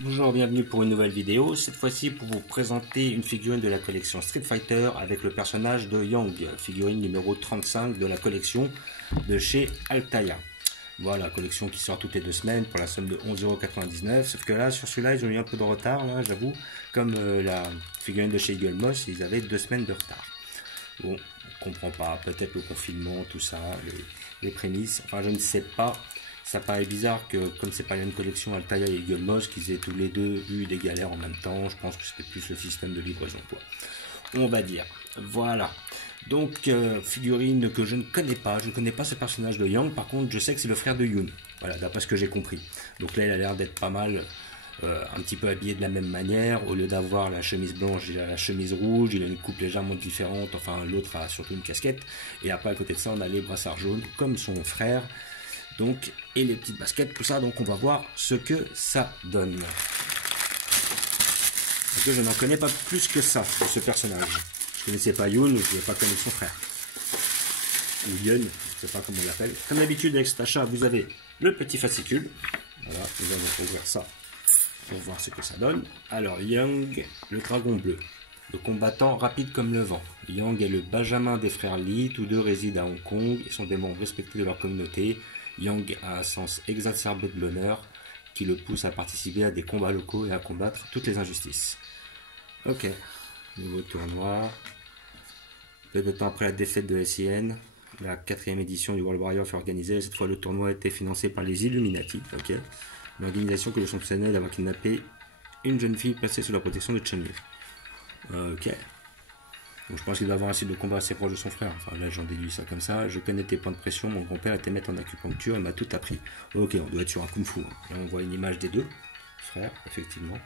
Bonjour, bienvenue pour une nouvelle vidéo, cette fois-ci pour vous présenter une figurine de la collection Street Fighter avec le personnage de Yang, figurine numéro 35 de la collection de chez Altaïa. Voilà, collection qui sort toutes les 2 semaines pour la somme de 11,99 €, sauf que là, sur celui-là, ils ont eu un peu de retard, là, j'avoue, comme la figurine de chez Eagle Moss, ils avaient 2 semaines de retard. Bon, on comprend pas, peut-être le confinement, tout ça, les prémices, enfin je ne sais pas. Ça paraît bizarre que, comme c'est pas la même collection Altaïa et Eagle Moss, qu'ils aient tous les deux eu des galères en même temps. Je pense que c'était plus le système de livraison, quoi. On va dire. Voilà. Donc, figurine que je ne connais pas. Je ne connais pas ce personnage de Yang. Par contre, je sais que c'est le frère de Yoon. Voilà, d'après ce que j'ai compris. Donc là, il a l'air d'être pas mal, un petit peu habillé de la même manière. Au lieu d'avoir la chemise blanche, il a la chemise rouge. Il a une coupe légèrement différente. Enfin, l'autre a surtout une casquette. Et après, à côté de ça, on a les brassards jaunes, comme son frère. Donc, et les petites baskets, tout ça, donc on va voir ce que ça donne. Parce que je n'en connais pas plus que ça, de ce personnage. Je ne connaissais pas Yoon, je ne pouvais pas connaître son frère. Ou Yun, je ne sais pas comment on l'appelle. Comme d'habitude avec cet achat, vous avez le petit fascicule. Voilà, nous allons ouvrir ça pour voir ce que ça donne. Alors, Yang, le dragon bleu. Le combattant rapide comme le vent. Yang est le Benjamin des frères Lee, tous deux résident à Hong Kong et sont des membres respectés de leur communauté. Yang a un sens exacerbé de l'honneur qui le pousse à participer à des combats locaux et à combattre toutes les injustices. Ok, nouveau tournoi. Peu de temps après la défaite de SIN, la 4e édition du World Warrior fut organisée. Cette fois, le tournoi a été financé par les Illuminati, ok, une organisation que le soupçonnait d'avoir kidnappé une jeune fille placée sous la protection de Chun-Li. Ok. Donc je pense qu'il doit avoir un style de combat assez proche de son frère. Enfin là j'en déduis ça comme ça. Je connais tes points de pression. Mon grand-père était maître en acupuncture et m'a tout appris. Ok, on doit être sur un kung-fu. Là on voit une image des deux frères, effectivement.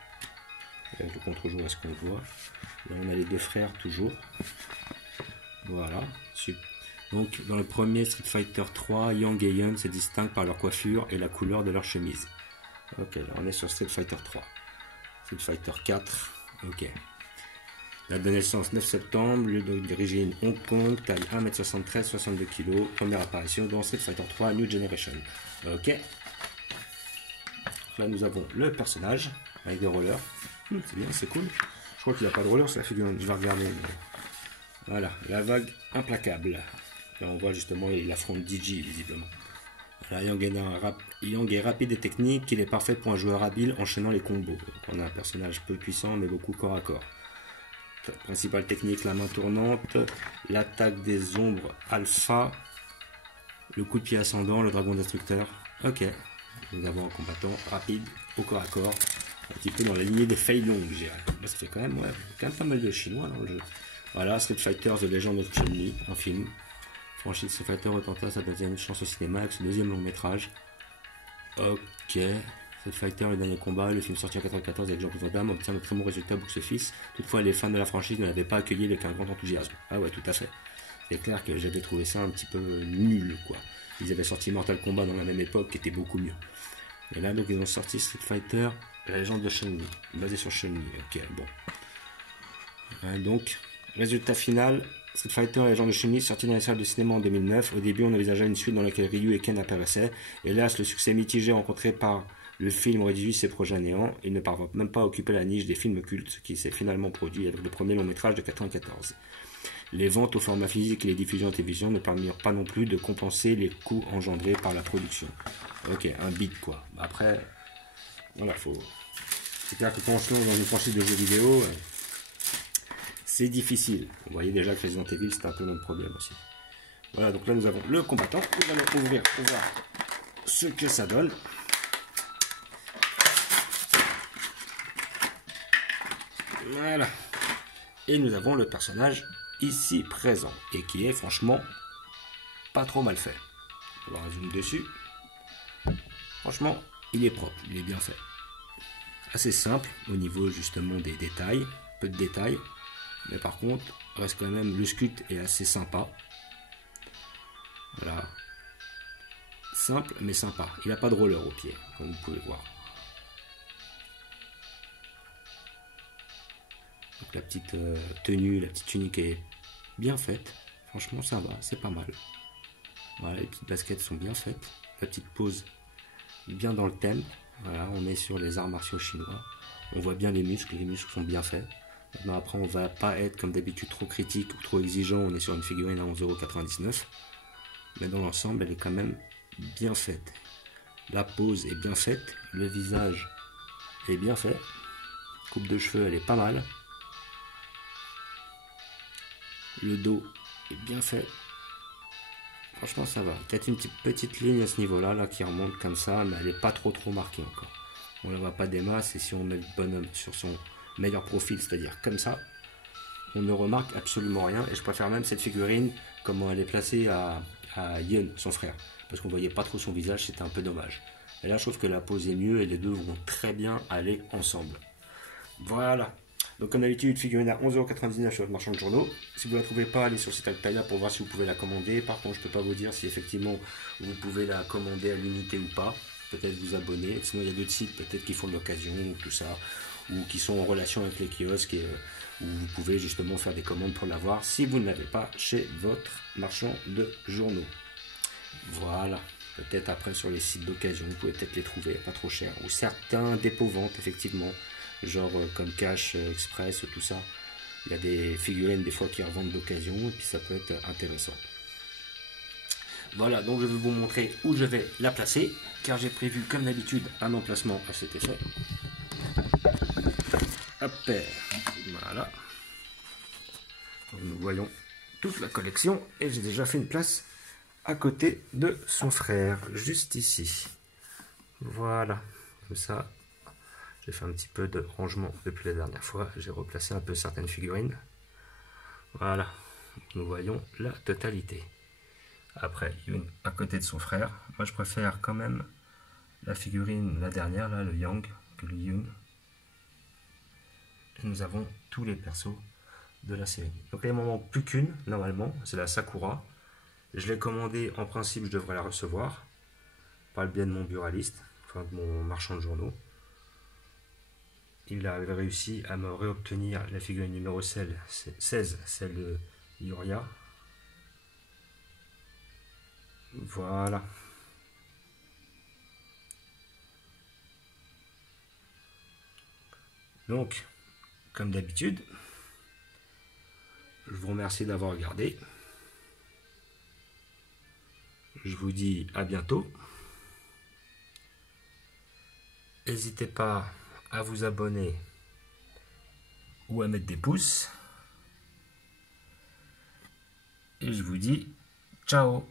Avec le contre-jour, est-ce qu'on le voit? Là on a les deux frères toujours. Voilà. Super. Donc dans le premier Street Fighter 3, Yang et Yun se distinguent par leur coiffure et la couleur de leur chemise. Ok, là on est sur Street Fighter 3. Street Fighter 4. Ok. Date de naissance 9 septembre, lieu d'origine Hong Kong, taille 1m73, 62 kg, première apparition dans Street Fighter 3 New Generation. Ok. Là nous avons le personnage avec des rollers. C'est bien, c'est cool. Je crois qu'il n'a pas de rollers, c'est la figurine. Je vais regarder. Voilà, la vague implacable. Là on voit justement il affronte DJ visiblement. Voilà, Yang est rapide et technique, il est parfait pour un joueur habile enchaînant les combos. Donc on a un personnage peu puissant mais beaucoup corps à corps. Principale technique, la main tournante, l'attaque des ombres alpha, le coup de pied ascendant, le dragon destructeur. Ok, nous avons un combattant rapide au corps à corps, un petit peu dans la lignée des Fei Long, je dirais. Là, ça fait quand même, pas mal de chinois dans le jeu. Voilà, Street Fighter The Legend of Chun-Li, un film. Franchise Street Fighter retenta sa 2e chance au cinéma avec ce 2e long métrage. Ok. Street Fighter, le dernier combat, le film sorti en 1994 avec Jean-Claude Van Damme, obtient de très bons résultats au box-office. Toutefois, les fans de la franchise ne l'avaient pas accueilli avec un grand enthousiasme. Ah ouais, tout à fait. C'est clair que j'avais trouvé ça un petit peu nul, quoi. Ils avaient sorti Mortal Kombat dans la même époque, qui était beaucoup mieux. Et là, donc, ils ont sorti Street Fighter, la légende de Chun-Li, basé sur Chun-Li. Ok, bon. Ouais, donc, résultat final, Street Fighter, la légende de Chun-Li, sorti dans les salles de cinéma en 2009. Au début, on envisageait une suite dans laquelle Ryu et Ken apparaissaient. Hélas, le succès mitigé rencontré par le film réduit ses projets à néant. Il ne parvint même pas à occuper la niche des films cultes qui s'est finalement produit avec le premier long métrage de 1994. Les ventes au format physique et les diffusions en télévision ne permirent pas non plus de compenser les coûts engendrés par la production. Ok, un bid quoi. Après, voilà, c'est clair que quand on se lance dans une franchise de jeux vidéo, c'est difficile. Vous voyez déjà que Resident Evil c'est un peu le même problème aussi. Voilà, donc là nous avons le combattant. Nous allons ouvrir pour voir ce que ça donne. Voilà. Et nous avons le personnage ici présent. Et qui est franchement pas trop mal fait. On va résumer dessus. Franchement, il est propre, il est bien fait. Assez simple au niveau justement des détails. Peu de détails. Mais par contre, reste quand même, le sculpte est assez sympa. Voilà. Simple mais sympa. Il n'a pas de roller au pied, comme vous pouvez voir. Donc la petite tenue, la petite tunique est bien faite. Franchement, ça va, c'est pas mal. Voilà, les petites baskets sont bien faites. La petite pose bien dans le thème. Voilà, on est sur les arts martiaux chinois. On voit bien les muscles sont bien faits. Maintenant, après, on va pas être comme d'habitude trop critique ou trop exigeant. On est sur une figurine à 11,99 €. Mais dans l'ensemble, elle est quand même bien faite. La pose est bien faite. Le visage est bien fait. Coupe de cheveux, elle est pas mal. Le dos est bien fait. Franchement, ça va. Peut-être une petite ligne à ce niveau-là, là, qui remonte comme ça, mais elle n'est pas trop marquée encore. On ne la voit pas des masses, et si on met le bonhomme sur son meilleur profil, c'est-à-dire comme ça, on ne remarque absolument rien. Et je préfère même cette figurine, comment elle est placée à Yun, son frère. Parce qu'on ne voyait pas trop son visage, c'était un peu dommage. Et là, je trouve que la pose est mieux, et les deux vont très bien aller ensemble. Voilà. Donc comme d'habitude, figurine à 11,99 € sur le marchand de journaux. Si vous ne la trouvez pas, allez sur le site Altaïa pour voir si vous pouvez la commander. Par contre, je ne peux pas vous dire si effectivement vous pouvez la commander à l'unité ou pas. Peut-être vous abonner. Sinon, il y a d'autres sites peut-être qui font de l'occasion ou tout ça, ou qui sont en relation avec les kiosques et où vous pouvez justement faire des commandes pour l'avoir si vous ne l'avez pas chez votre marchand de journaux. Voilà. Peut-être après sur les sites d'occasion, vous pouvez peut-être les trouver pas trop cher. Ou certains dépôts-ventes, effectivement. Genre comme Cash Express, tout ça. Il y a des figurines des fois qui revendent d'occasion et puis ça peut être intéressant. Voilà, donc je vais vous montrer où je vais la placer, car j'ai prévu comme d'habitude un emplacement à cet effet. Hop, voilà. Donc, nous voyons toute la collection et j'ai déjà fait une place à côté de son frère, juste ici. Voilà, comme ça. J'ai fait un petit peu de rangement depuis la dernière fois. J'ai replacé un peu certaines figurines. Voilà. Nous voyons la totalité. Après, Yun à côté de son frère. Moi, je préfère quand même la figurine, la dernière, là, le Yang, que le Yun. Et nous avons tous les persos de la série. Donc là, il m'en manque plus qu'une, normalement. C'est la Sakura. Je l'ai commandée. En principe, je devrais la recevoir. Par le biais de mon buraliste. Enfin, de mon marchand de journaux. Il avait réussi à me réobtenir la figurine numéro 16, celle de Yoria. Voilà. Donc, comme d'habitude, je vous remercie d'avoir regardé. Je vous dis à bientôt. N'hésitez pas à vous abonner ou à mettre des pouces. Et je vous dis ciao.